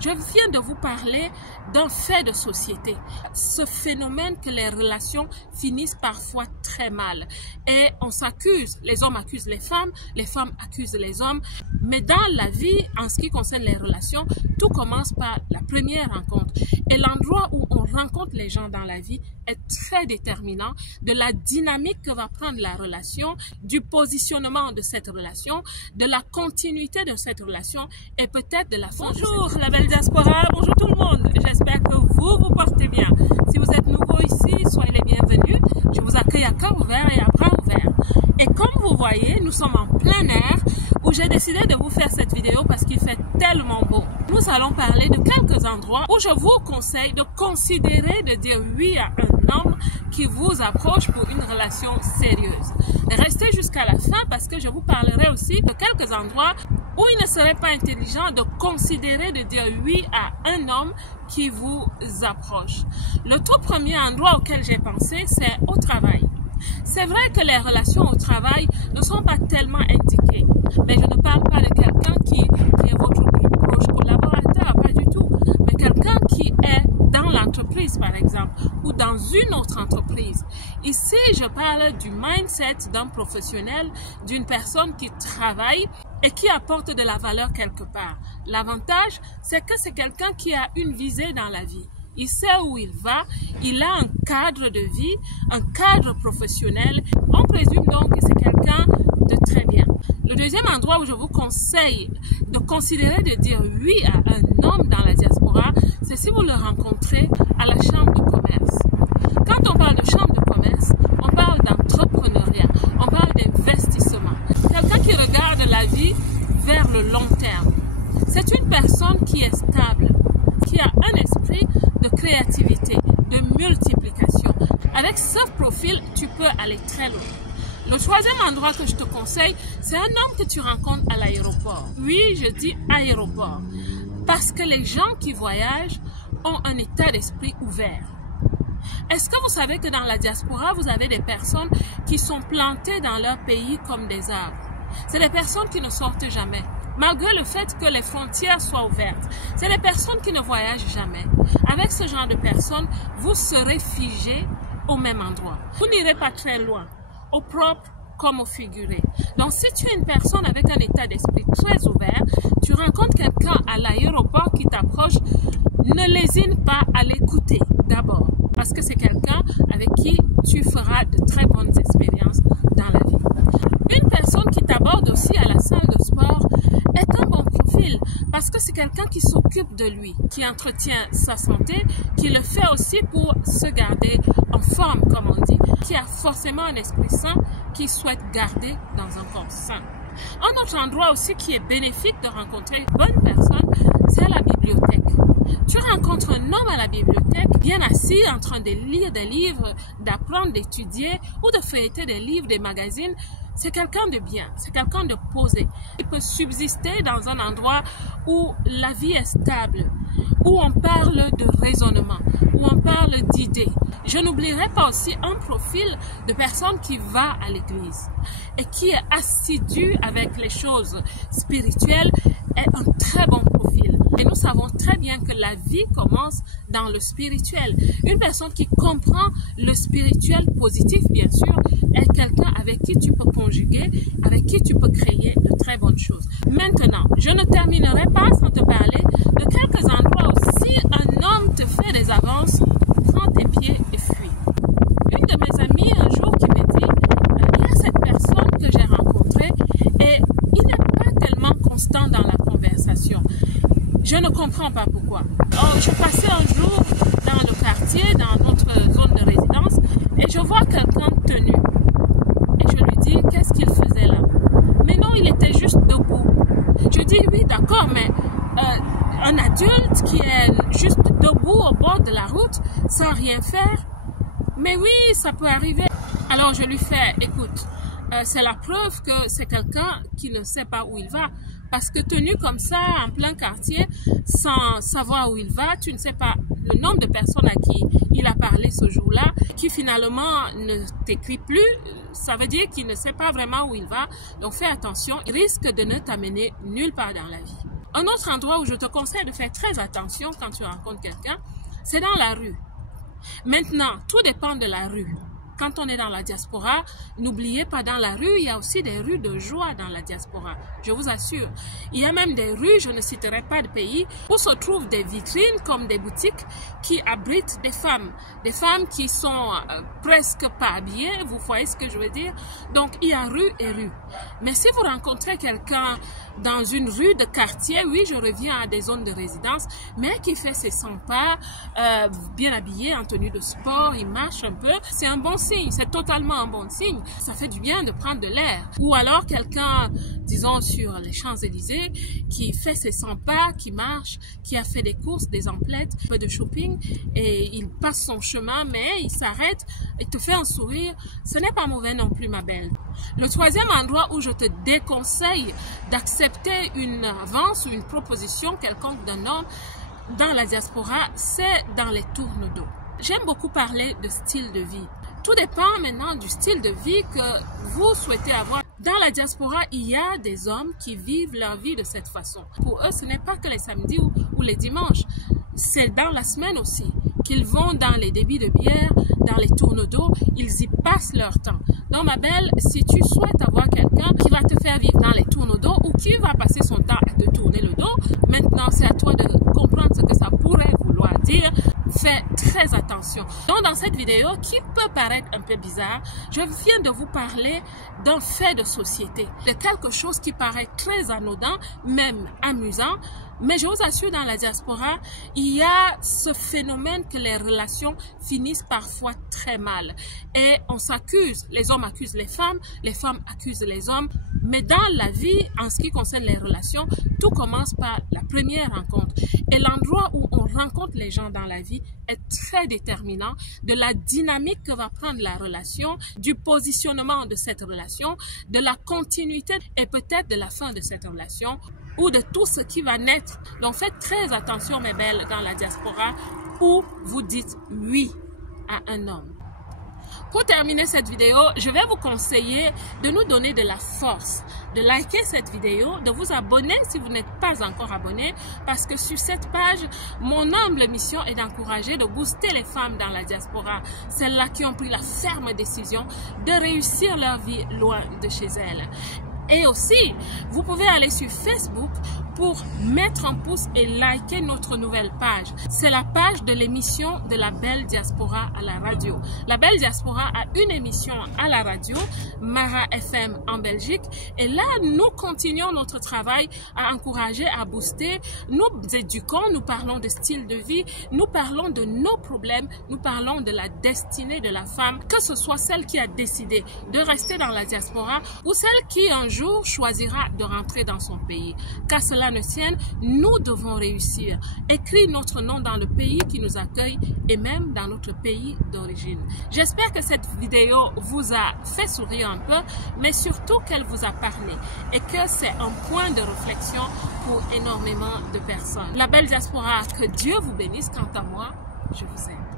Je viens de vous parler d'un fait de société. Ce phénomène que les relations finissent parfois très mal. Et on s'accuse, les hommes accusent les femmes accusent les hommes. Mais dans la vie, en ce qui concerne les relations, tout commence par la première rencontre. Et l'endroit où on rencontre les gens dans la vie est très déterminant de la dynamique que va prendre la relation, du positionnement de cette relation, de la continuité de cette relation et peut-être de la fin. Bonjour la belle diaspora, bonjour tout le monde. J'espère que vous portez bien. Si vous êtes nouveau ici, soyez les bienvenus. Je vous accueille à cœur ouvert et à bras ouverts. Et comme vous voyez, nous sommes en plein air où j'ai décidé de vous faire cette vidéo parce qu'il fait tellement beau. Nous allons parler de quelques endroits où je vous conseille de considérer de dire oui à un homme qui vous approche pour une relation sérieuse. Restez jusqu'à la fin parce que je vous parlerai aussi de quelques endroits où il ne serait pas intelligent de considérer de dire oui à un homme qui vous approche. Le tout premier endroit auquel j'ai pensé, c'est au travail. C'est vrai que les relations au travail ne sont pas tellement indiquées, mais je ne parle pas de quelqu'un qui est votre plus proche collaborateur, pas du tout, mais quelqu'un qui est dans l'entreprise par exemple, ou dans une autre entreprise. Ici, je parle du mindset d'un professionnel, d'une personne qui travaille et qui apporte de la valeur quelque part. L'avantage, c'est que c'est quelqu'un qui a une visée dans la vie. Il sait où il va, il a un cadre de vie, un cadre professionnel. On présume donc que c'est quelqu'un de très bien. Le deuxième endroit où je vous conseille de considérer de dire oui à un homme dans la diaspora, c'est si vous le rencontrez à la chambre de commerce. Quand on parle de chambre de commerce, on parle d'entrepreneuriat, on parle d'investissement. Quelqu'un qui regarde la vie vers le long terme. C'est une personne qui est stable, qui a un esprit de créativité, de multiplication. Avec ce profil, tu peux aller très loin. Le troisième endroit que je te conseille, c'est un homme que tu rencontres à l'aéroport. Oui, je dis aéroport, parce que les gens qui voyagent ont un état d'esprit ouvert. Est-ce que vous savez que dans la diaspora, vous avez des personnes qui sont plantées dans leur pays comme des arbres? C'est des personnes qui ne sortent jamais, malgré le fait que les frontières soient ouvertes. C'est des personnes qui ne voyagent jamais. Avec ce genre de personnes, vous serez figé au même endroit. Vous n'irez pas très loin, au propre comme au figuré. Donc, si tu es une personne avec un état d'esprit très ouvert, tu rencontres quelqu'un à l'aéroport qui t'approche, ne lésine pas à l'écouter d'abord, parce que c'est quelqu'un avec qui tu feras de très bonnes expériences dans la vie. Une personne qui t'aborde aussi à la salle de sport est un bon profil parce que c'est quelqu'un qui s'occupe de lui, qui entretient sa santé, qui le fait aussi pour se garder en forme, comme on dit, qui a forcément un esprit sain, qui souhaite garder dans un corps sain. Un autre endroit aussi qui est bénéfique de rencontrer une bonne personne, c'est la bibliothèque. Tu rencontres un homme à la bibliothèque, bien assis, en train de lire des livres, d'apprendre, d'étudier ou de feuilleter des livres, des magazines. C'est quelqu'un de bien, c'est quelqu'un de posé. Il peut subsister dans un endroit où la vie est stable, où on parle de raisonnement, où on parle d'idées. Je n'oublierai pas aussi un profil de personne qui va à l'église et qui est assidu avec les choses spirituelles est un très bon profil. Et nous savons très bien que la vie commence dans le spirituel. Une personne qui comprend le spirituel positif, bien sûr, est quelqu'un avec qui tu peux conjuguer, avec qui tu peux créer de très bonnes choses. Maintenant, je ne terminerai pas sans te parler de quelques endroits où si un homme te fait des avances, prends tes pieds et fuis. Une de mes amies un jour qui me dit, il y a cette personne que j'ai rencontrée et il n'est pas tellement constant dans la conversation. Je ne comprends pas pourquoi. Je passais un jour dans le quartier, dans notre zone de résidence, et je vois quelqu'un tenu. Et je lui dis, qu'est-ce qu'il faisait là? Mais non, il était juste debout. Je dis, oui, d'accord, mais un adulte qui est juste debout au bord de la route, sans rien faire, mais oui, ça peut arriver. Alors je lui fais, écoute, c'est la preuve que c'est quelqu'un qui ne sait pas où il va. Parce que tenu comme ça, en plein quartier, sans savoir où il va, tu ne sais pas le nombre de personnes à qui il a parlé ce jour-là, qui finalement ne t'écrit plus, ça veut dire qu'il ne sait pas vraiment où il va. Donc fais attention, il risque de ne t'amener nulle part dans la vie. Un autre endroit où je te conseille de faire très attention quand tu rencontres quelqu'un, c'est dans la rue. Maintenant, tout dépend de la rue. Quand on est dans la diaspora, n'oubliez pas, dans la rue, il y a aussi des rues de joie dans la diaspora. Je vous assure. Il y a même des rues, je ne citerai pas de pays, où se trouvent des vitrines comme des boutiques qui abritent des femmes. Des femmes qui sont presque pas habillées, vous voyez ce que je veux dire? Donc, il y a rue et rue. Mais si vous rencontrez quelqu'un dans une rue de quartier, oui, je reviens à des zones de résidence, mais qui fait ses 100 pas, bien habillé, en tenue de sport, il marche un peu, c'est un bon signe, c'est totalement un bon signe. Ça fait du bien de prendre de l'air. Ou alors quelqu'un, disons sur les Champs-Élysées, qui fait ses 100 pas, qui marche, qui a fait des courses, des emplettes, un peu de shopping, et il passe son chemin, mais il s'arrête et te fait un sourire. Ce n'est pas mauvais non plus, ma belle. Le troisième endroit où je te déconseille d'accepter une avance ou une proposition quelconque d'un homme dans la diaspora, c'est dans les tournes d'eau. J'aime beaucoup parler de style de vie. Tout dépend maintenant du style de vie que vous souhaitez avoir. Dans la diaspora, il y a des hommes qui vivent leur vie de cette façon. Pour eux, ce n'est pas que les samedis ou les dimanches. C'est dans la semaine aussi qu'ils vont dans les débits de bière, dans les tournes d'eau, ils y passent leur temps. Donc ma belle, si tu souhaites avoir quelqu'un qui va te faire vivre dans les tournes d'eau ou qui va passer son temps à te tourner le dos, maintenant c'est à toi de comprendre ce que ça pourrait vouloir dire. Fais très attention. Donc dans cette vidéo qui peut paraître un peu bizarre, je viens de vous parler d'un fait de société, de quelque chose qui paraît très anodin, même amusant, mais je vous assure, dans la diaspora, il y a ce phénomène que les relations finissent parfois très mal. Et on s'accuse, les hommes accusent les femmes accusent les hommes. Mais dans la vie, en ce qui concerne les relations, tout commence par la première rencontre. Et l'endroit où on rencontre les gens dans la vie est très déterminant de la dynamique que va prendre la relation, du positionnement de cette relation, de la continuité et peut-être de la fin de cette relation ou de tout ce qui va naître. Donc faites très attention, mes belles, dans la diaspora où vous dites oui à un homme. Pour terminer cette vidéo, je vais vous conseiller de nous donner de la force, de liker cette vidéo, de vous abonner si vous n'êtes pas encore abonné, parce que sur cette page, mon humble mission est d'encourager, de booster les femmes dans la diaspora, celles-là qui ont pris la ferme décision de réussir leur vie loin de chez elles. Et aussi, vous pouvez aller sur Facebook pour mettre un pouce et liker notre nouvelle page. C'est la page de l'émission de la Belle Diaspora à la radio. La Belle Diaspora a une émission à la radio, Mara FM en Belgique. Et là, nous continuons notre travail à encourager, à booster. Nous éduquons, nous parlons de style de vie, nous parlons de nos problèmes, nous parlons de la destinée de la femme, que ce soit celle qui a décidé de rester dans la diaspora ou celle qui un jour choisira de rentrer dans son pays. Qu'à cela ne tienne, nous devons réussir. Écrire notre nom dans le pays qui nous accueille et même dans notre pays d'origine. J'espère que cette vidéo vous a fait sourire un peu, mais surtout qu'elle vous a parlé et que c'est un point de réflexion pour énormément de personnes. La Belle Diaspora, que Dieu vous bénisse. Quant à moi, je vous aime.